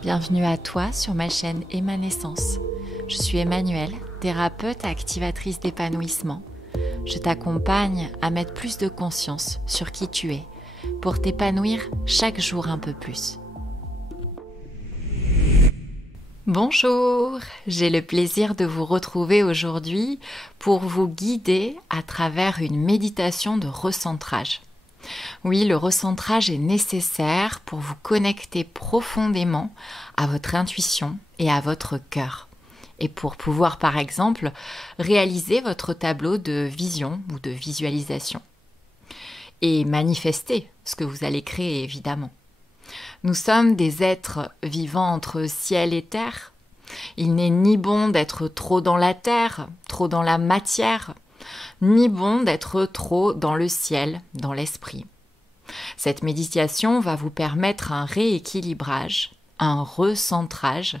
Bienvenue à toi sur ma chaîne Émanescence. Je suis Emmanuelle, thérapeute et activatrice d'épanouissement. Je t'accompagne à mettre plus de conscience sur qui tu es pour t'épanouir chaque jour un peu plus. Bonjour, j'ai le plaisir de vous retrouver aujourd'hui pour vous guider à travers une méditation de recentrage. Oui, le recentrage est nécessaire pour vous connecter profondément à votre intuition et à votre cœur. Et pour pouvoir, par exemple, réaliser votre tableau de vision ou de visualisation. Et manifester ce que vous allez créer, évidemment. Nous sommes des êtres vivant entre ciel et terre. Il n'est ni bon d'être trop dans la terre, trop dans la matière, ni bon d'être trop dans le ciel, dans l'esprit. Cette méditation va vous permettre un rééquilibrage, un recentrage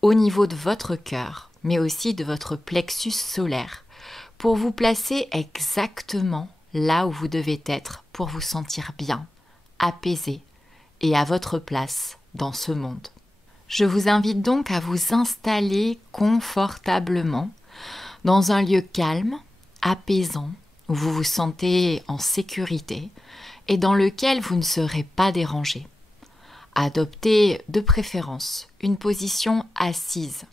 au niveau de votre cœur, mais aussi de votre plexus solaire, pour vous placer exactement là où vous devez être pour vous sentir bien, apaisé et à votre place dans ce monde. Je vous invite donc à vous installer confortablement dans un lieu calme, apaisant, où vous vous sentez en sécurité et dans lequel vous ne serez pas dérangé. Adoptez de préférence une position assise,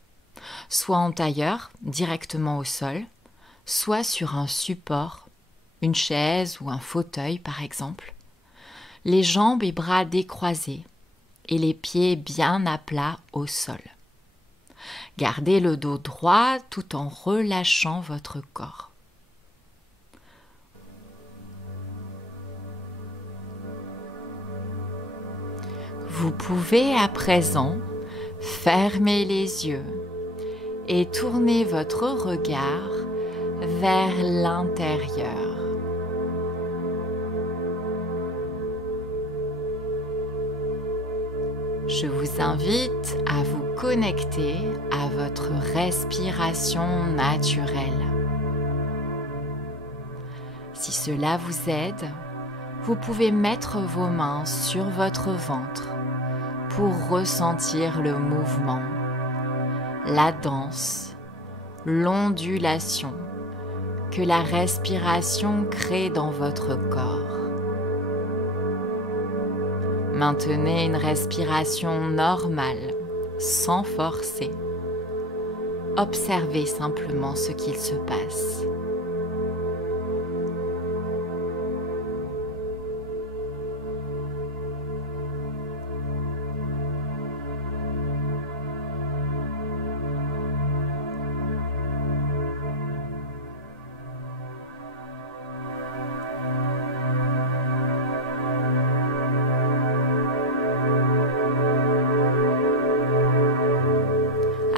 soit en tailleur, directement au sol, soit sur un support, une chaise ou un fauteuil par exemple. Les jambes et bras décroisés et les pieds bien à plat au sol. Gardez le dos droit tout en relâchant votre corps. Vous pouvez à présent fermer les yeux et tourner votre regard vers l'intérieur. Je vous invite à vous connecter à votre respiration naturelle. Si cela vous aide, vous pouvez mettre vos mains sur votre ventre pour ressentir le mouvement, la danse, l'ondulation que la respiration crée dans votre corps. Maintenez une respiration normale, sans forcer. Observez simplement ce qu'il se passe.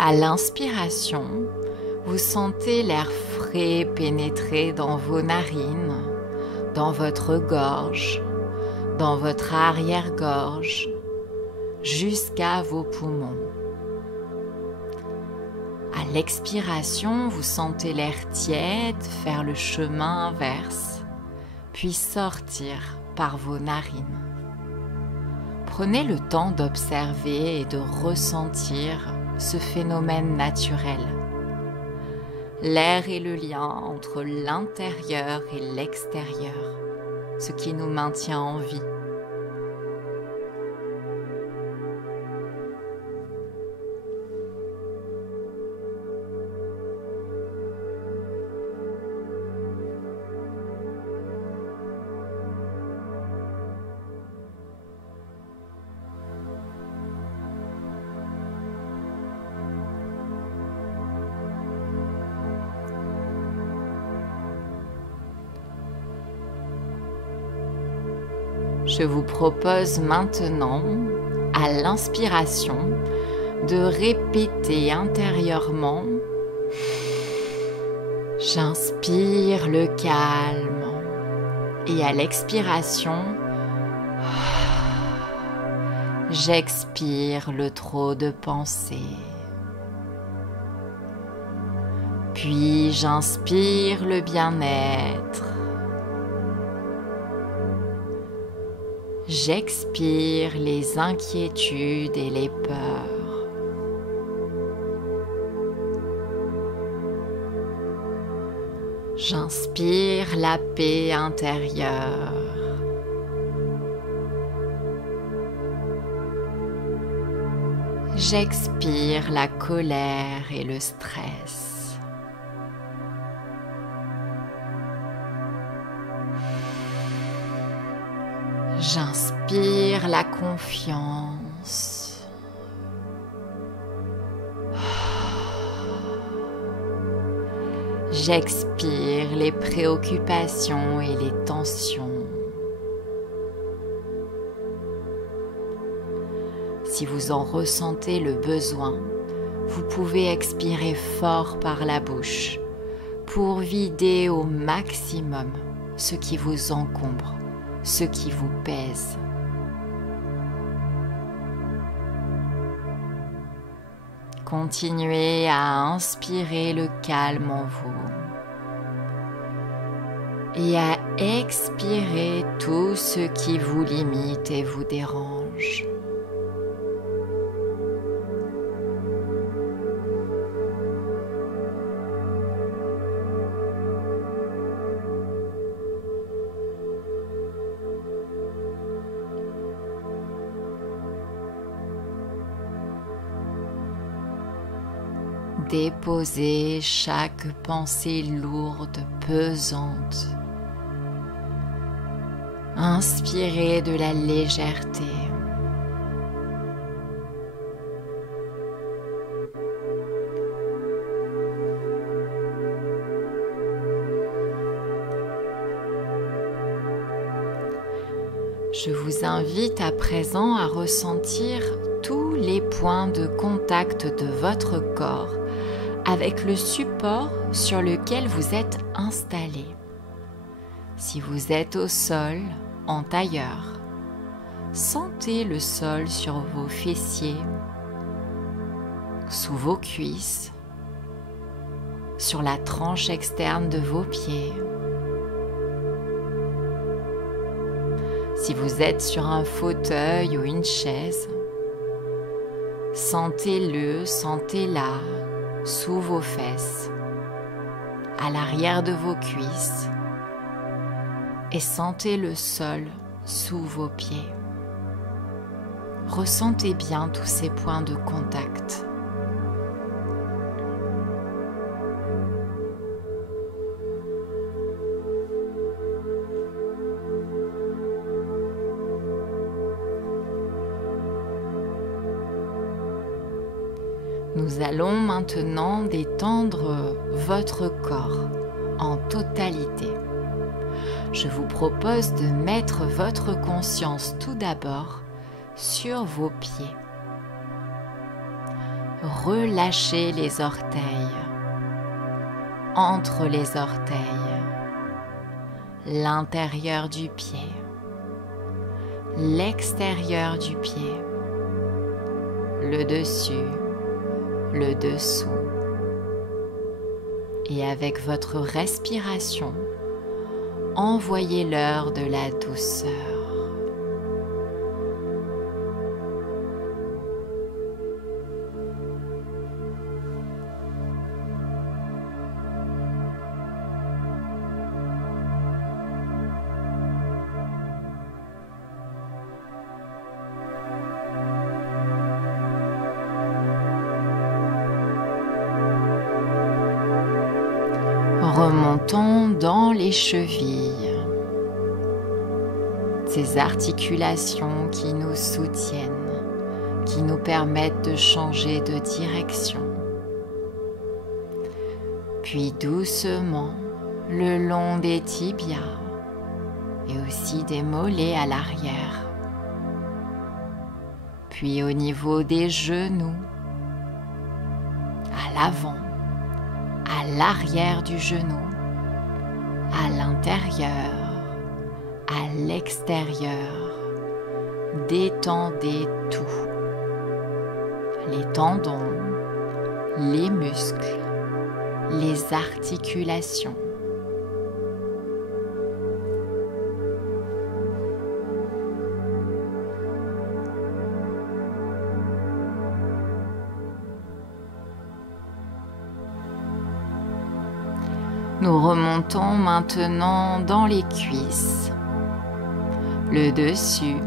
À l'inspiration, vous sentez l'air frais pénétrer dans vos narines, dans votre gorge, dans votre arrière-gorge, jusqu'à vos poumons. À l'expiration, vous sentez l'air tiède faire le chemin inverse, puis sortir par vos narines. Prenez le temps d'observer et de ressentir ce phénomène naturel. L'air est le lien entre l'intérieur et l'extérieur, ce qui nous maintient en vie. Je vous propose maintenant, à l'inspiration, de répéter intérieurement « J'inspire le calme » et à l'expiration « J'expire le trop de pensées ». Puis j'inspire le bien-être. J'expire les inquiétudes et les peurs. J'inspire la paix intérieure. J'expire la colère et le stress. J'inspire la confiance. J'expire les préoccupations et les tensions. Si vous en ressentez le besoin, vous pouvez expirer fort par la bouche pour vider au maximum ce qui vous encombre, ce qui vous pèse. Continuez à inspirer le calme en vous et à expirer tout ce qui vous limite et vous dérange. Déposez chaque pensée lourde, pesante. Inspirez de la légèreté. Je vous invite à présent à ressentir tous les points de contact de votre corps avec le support sur lequel vous êtes installé. Si vous êtes au sol, en tailleur, sentez le sol sur vos fessiers, sous vos cuisses, sur la tranche externe de vos pieds. Si vous êtes sur un fauteuil ou une chaise, sentez-le, sentez-la sous vos fesses, à l'arrière de vos cuisses, et sentez le sol sous vos pieds. Ressentez bien tous ces points de contact. Nous allons maintenant détendre votre corps en totalité. Je vous propose de mettre votre conscience tout d'abord sur vos pieds. Relâchez les orteils, entre les orteils, l'intérieur du pied, l'extérieur du pied, le dessus, le dessous. Et avec votre respiration, envoyez-leur de la douceur. Remontons dans les chevilles, ces articulations qui nous soutiennent, qui nous permettent de changer de direction. Puis doucement, le long des tibias et aussi des mollets à l'arrière. Puis au niveau des genoux, à l'avant, à l'arrière du genou, à l'intérieur, à l'extérieur. Détendez tout. Les tendons, les muscles, les articulations. Nous remontons maintenant dans les cuisses, le dessus,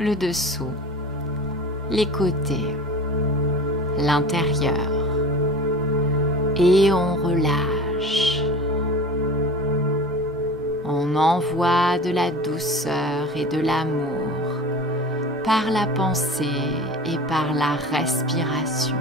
le dessous, les côtés, l'intérieur, et on relâche. On envoie de la douceur et de l'amour par la pensée et par la respiration.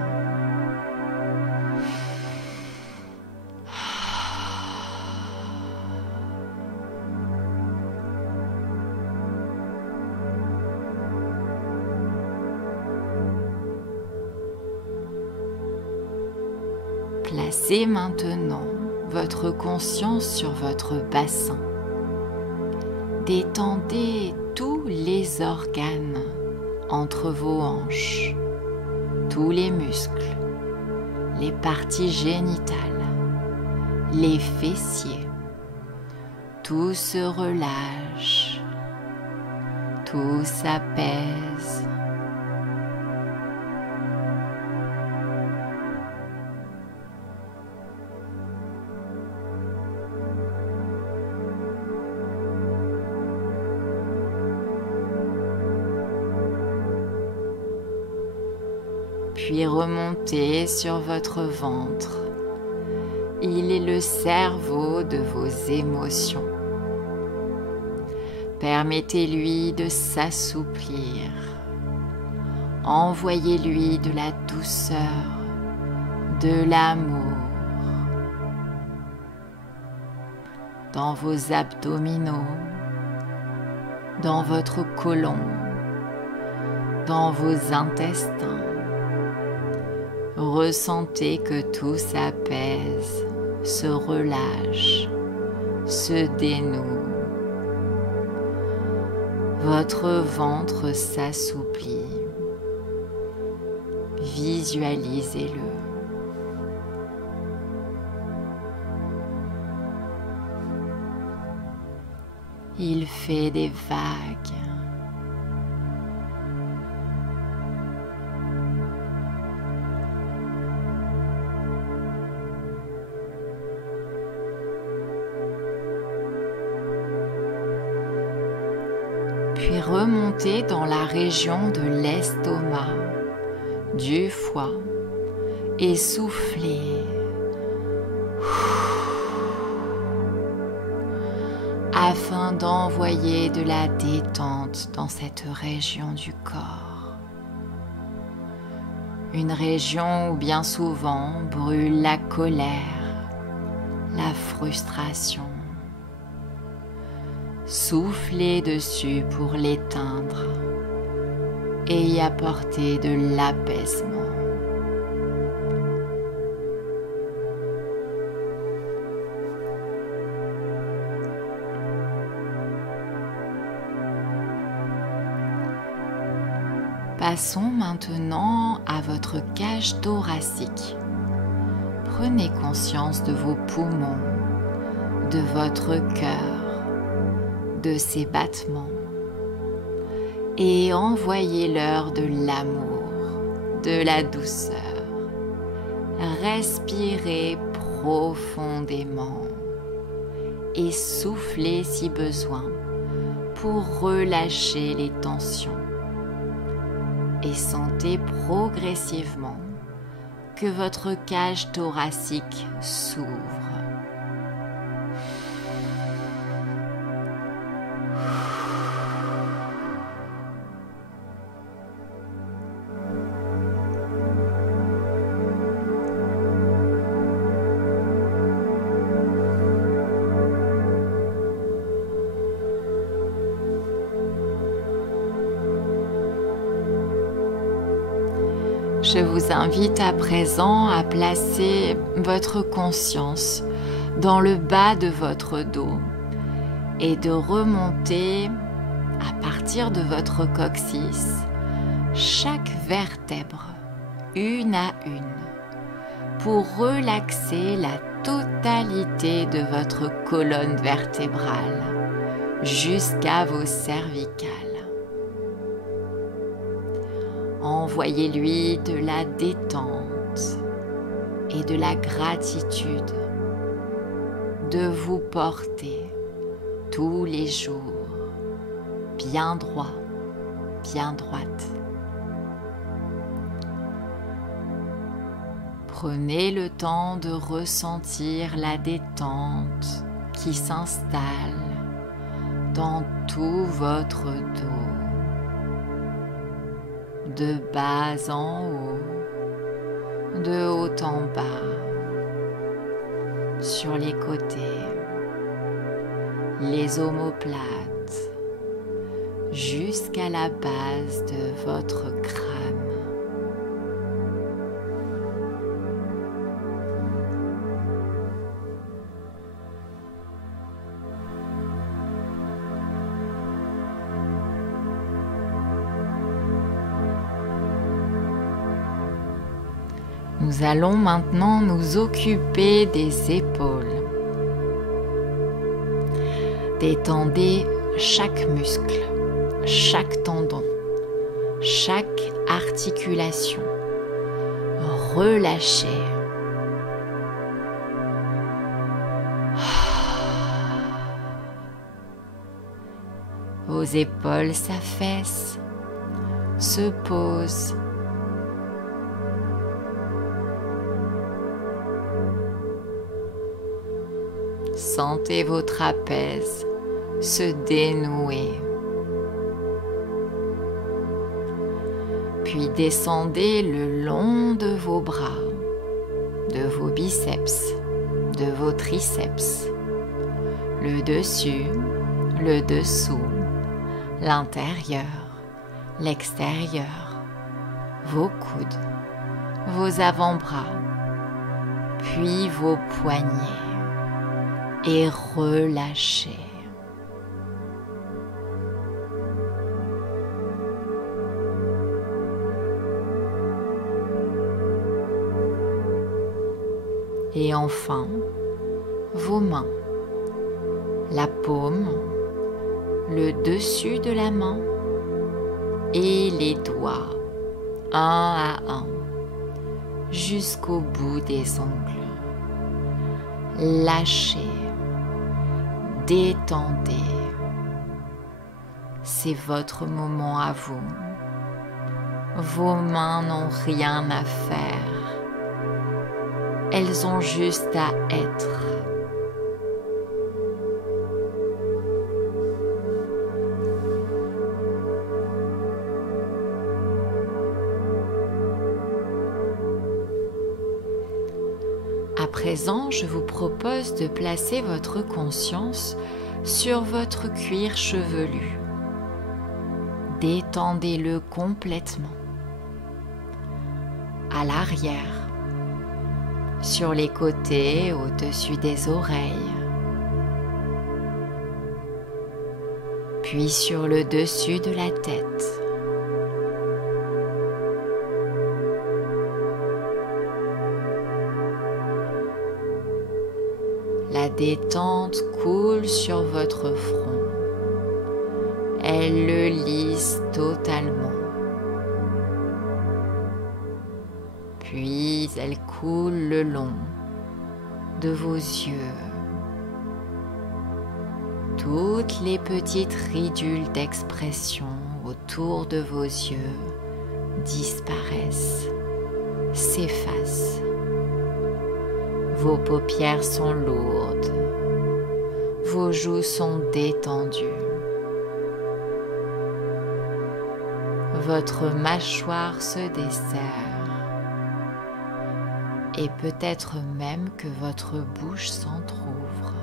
Placez maintenant votre conscience sur votre bassin. Détendez tous les organes entre vos hanches, tous les muscles, les parties génitales, les fessiers. Tout se relâche, tout s'apaise. Puis remontez sur votre ventre. Il est le cerveau de vos émotions. Permettez-lui de s'assouplir. Envoyez-lui de la douceur, de l'amour dans vos abdominaux, dans votre côlon, dans vos intestins. Ressentez que tout s'apaise, se relâche, se dénoue. Votre ventre s'assouplit. Visualisez-le. Il fait des vagues. Puis remontez dans la région de l'estomac, du foie et soufflez. Afin d'envoyer de la détente dans cette région du corps. Une région où bien souvent brûle la colère, la frustration. Soufflez dessus pour l'éteindre et y apporter de l'apaisement. Passons maintenant à votre cage thoracique. Prenez conscience de vos poumons, de votre cœur, de ses battements et envoyez-leur de l'amour, de la douceur. Respirez profondément et soufflez si besoin pour relâcher les tensions. Et sentez progressivement que votre cage thoracique s'ouvre. Je vous invite à présent à placer votre conscience dans le bas de votre dos et de remonter à partir de votre coccyx chaque vertèbre, une à une, pour relaxer la totalité de votre colonne vertébrale jusqu'à vos cervicales. Envoyez-lui de la détente et de la gratitude. de vous porter tous les jours bien droit, bien droite. Prenez le temps de ressentir la détente qui s'installe dans tout votre dos, de bas en haut, de haut en bas, sur les côtés, les omoplates, jusqu'à la base de votre crâne. Nous allons maintenant nous occuper des épaules. Détendez chaque muscle, chaque tendon, chaque articulation. Relâchez. Vos épaules s'affaissent, se posent. Sentez vos trapèzes se dénouer. Puis descendez le long de vos bras, de vos biceps, de vos triceps, le dessus, le dessous, l'intérieur, l'extérieur, vos coudes, vos avant-bras, puis vos poignets. Et relâchez. Et enfin, vos mains, la paume, le dessus de la main et les doigts, un à un, jusqu'au bout des ongles. Lâchez. Détendez. C'est votre moment à vous. Vos mains n'ont rien à faire. Elles ont juste à être. À présent, je vous propose de placer votre conscience sur votre cuir chevelu. Détendez-le complètement. À l'arrière, sur les côtés, au-dessus des oreilles, puis sur le dessus de la tête. La détente coule sur votre front. Elle le lisse totalement. Puis elle coule le long de vos yeux. Toutes les petites ridules d'expression autour de vos yeux disparaissent, s'effacent. Vos paupières sont lourdes, vos joues sont détendues. Votre mâchoire se desserre et peut-être même que votre bouche s'entrouvre.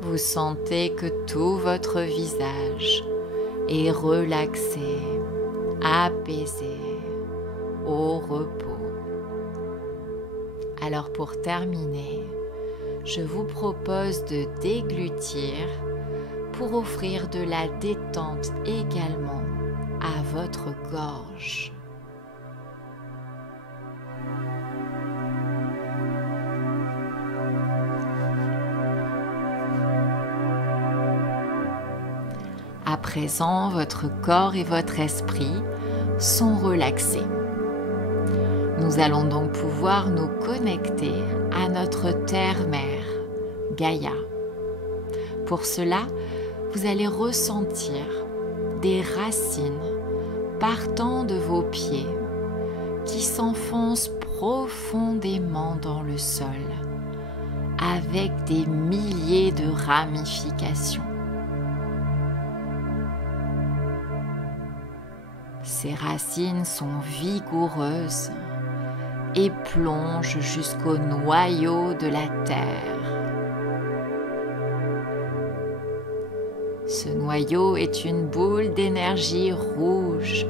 Vous sentez que tout votre visage est relaxé, apaisé, au repos. Alors pour terminer, je vous propose de déglutir pour offrir de la détente également à votre gorge. À présent, votre corps et votre esprit sont relaxés. Nous allons donc pouvoir nous connecter à notre terre-mère, Gaïa. Pour cela, vous allez ressentir des racines partant de vos pieds qui s'enfoncent profondément dans le sol avec des milliers de ramifications. Ces racines sont vigoureuses et plongent jusqu'au noyau de la terre. Ce noyau est une boule d'énergie rouge,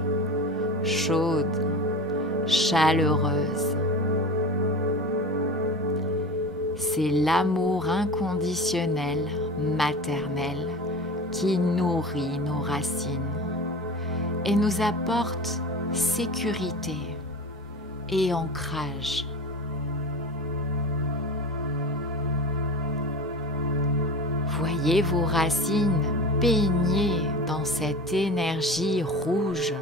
chaude, chaleureuse. C'est l'amour inconditionnel, maternel, qui nourrit nos racines et nous apporte sécurité et ancrage. Voyez vos racines baignées dans cette énergie rouge.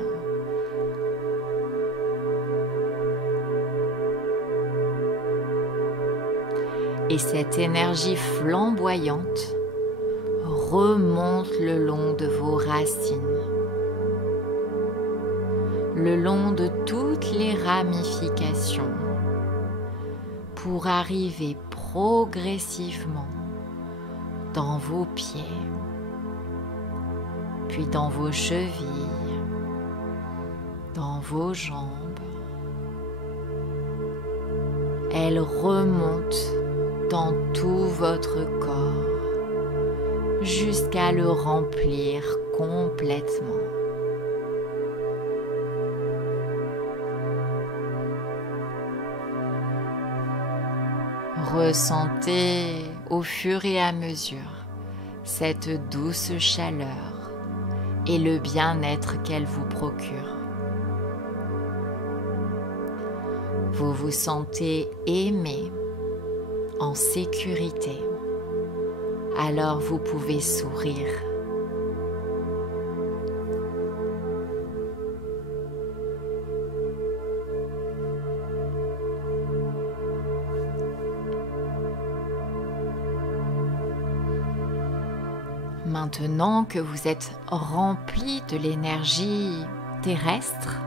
Et cette énergie flamboyante remonte le long de vos racines, le long de toutes les ramifications, pour arriver progressivement dans vos pieds, puis dans vos chevilles, dans vos jambes. Elle remonte dans tout votre corps jusqu'à le remplir complètement. Ressentez au fur et à mesure cette douce chaleur et le bien-être qu'elle vous procure. Vous vous sentez aimé, en sécurité, alors vous pouvez sourire. Maintenant que vous êtes rempli de l'énergie terrestre,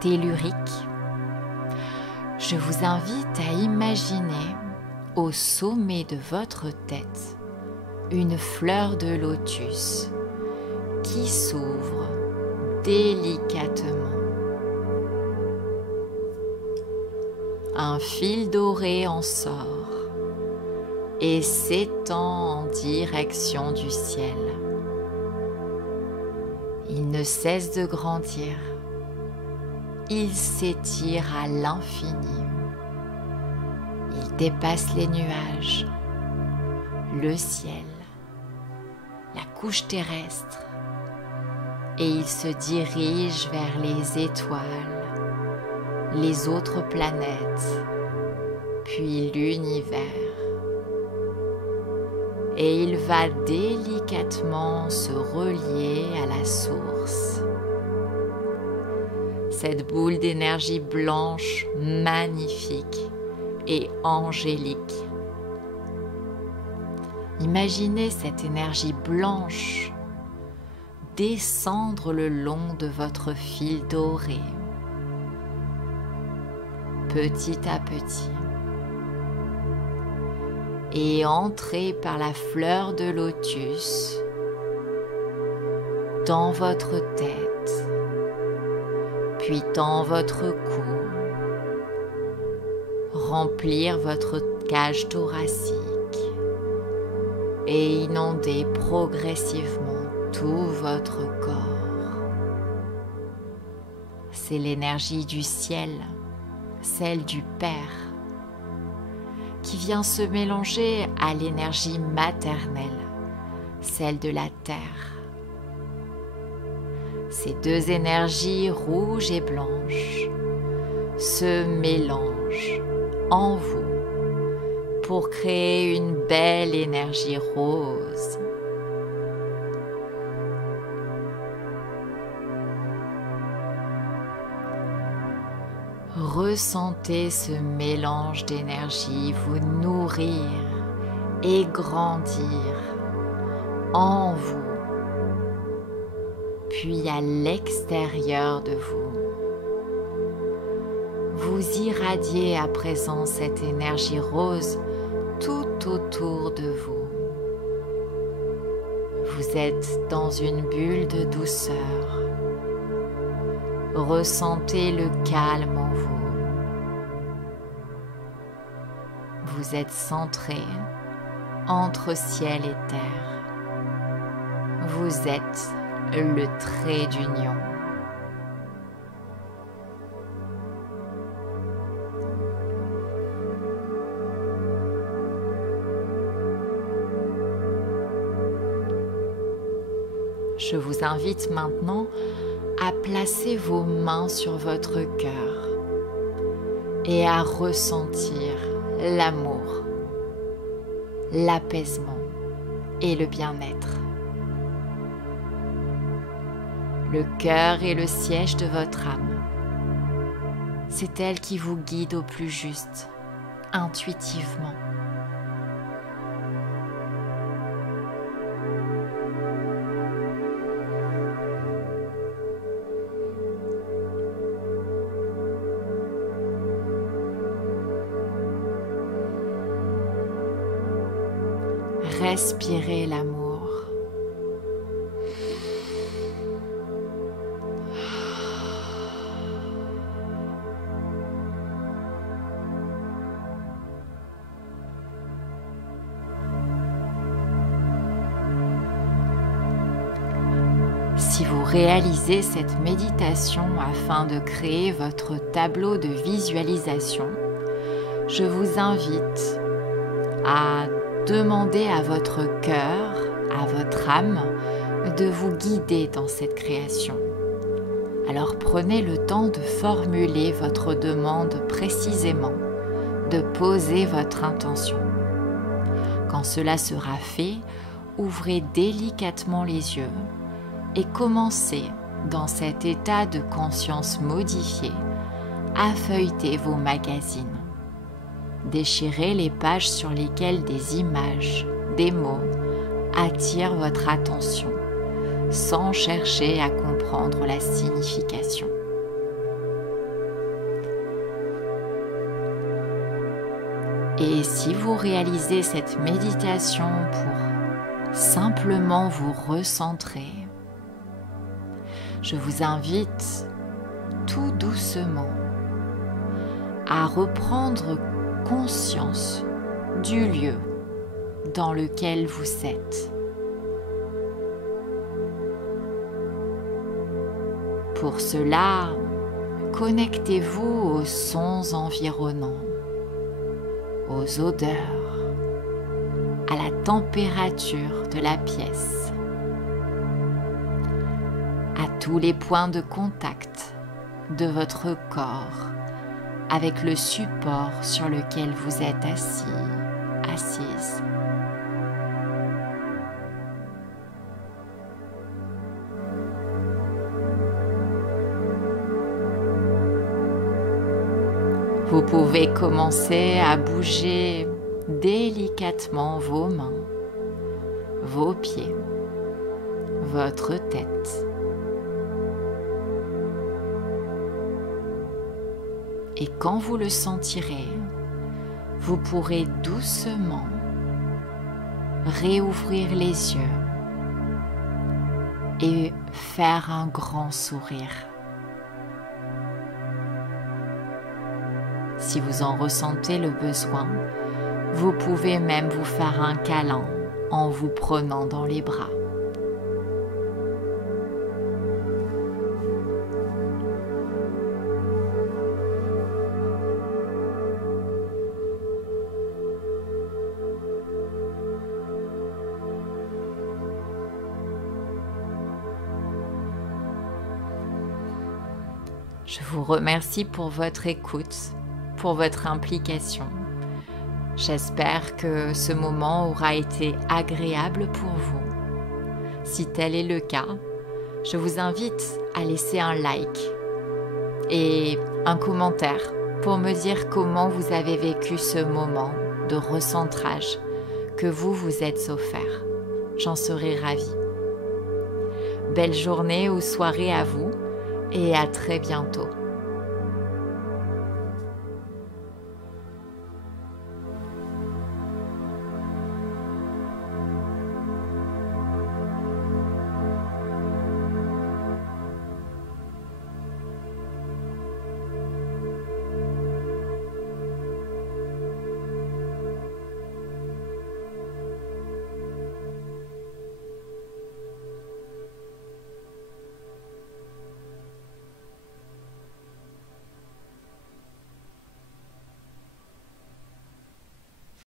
tellurique, je vous invite à imaginer au sommet de votre tête une fleur de lotus qui s'ouvre délicatement. Un fil doré en sort et s'étend en direction du ciel. Il ne cesse de grandir. Il s'étire à l'infini. Il dépasse les nuages, le ciel, la couche terrestre, et il se dirige vers les étoiles, les autres planètes, puis l'univers. Et il va délicatement se relier à la source. Cette boule d'énergie blanche, magnifique et angélique. Imaginez cette énergie blanche descendre le long de votre fil doré, petit à petit, et entrer par la fleur de lotus dans votre tête, puis dans votre cou, remplir votre cage thoracique et inonder progressivement tout votre corps. C'est l'énergie du ciel, celle du Père, qui vient se mélanger à l'énergie maternelle, celle de la terre. Ces deux énergies rouges et blanches se mélangent en vous pour créer une belle énergie rose. Ressentez ce mélange d'énergie vous nourrir et grandir en vous, puis à l'extérieur de vous. Vous irradiez à présent cette énergie rose tout autour de vous. Vous êtes dans une bulle de douceur. Ressentez le calme en vous. Vous êtes centré entre ciel et terre. Vous êtes le trait d'union. Je vous invite maintenant à placer vos mains sur votre cœur et à ressentir l'amour, l'apaisement et le bien-être. Le cœur est le siège de votre âme. C'est elle qui vous guide au plus juste, intuitivement. Respirez l'amour. Si vous réalisez cette méditation afin de créer votre tableau de visualisation, je vous invite à demander à votre cœur, à votre âme, de vous guider dans cette création. Alors prenez le temps de formuler votre demande précisément, de poser votre intention. Quand cela sera fait, ouvrez délicatement les yeux et commencez, dans cet état de conscience modifié, à feuilleter vos magazines. Déchirez les pages sur lesquelles des images, des mots attirent votre attention, sans chercher à comprendre la signification. Et si vous réalisez cette méditation pour simplement vous recentrer, je vous invite tout doucement à reprendre conscience du lieu dans lequel vous êtes. Pour cela, connectez-vous aux sons environnants, aux odeurs, à la température de la pièce, à tous les points de contact de votre corps avec le support sur lequel vous êtes assis, assise. Vous pouvez commencer à bouger délicatement vos mains, vos pieds, votre tête. Et quand vous le sentirez, vous pourrez doucement réouvrir les yeux et faire un grand sourire. Si vous en ressentez le besoin, vous pouvez même vous faire un câlin en vous prenant dans les bras. Je vous remercie pour votre écoute, pour votre implication. J'espère que ce moment aura été agréable pour vous. Si tel est le cas, je vous invite à laisser un like et un commentaire pour me dire comment vous avez vécu ce moment de recentrage que vous vous êtes offert. J'en serai ravie. Belle journée ou soirée à vous et à très bientôt.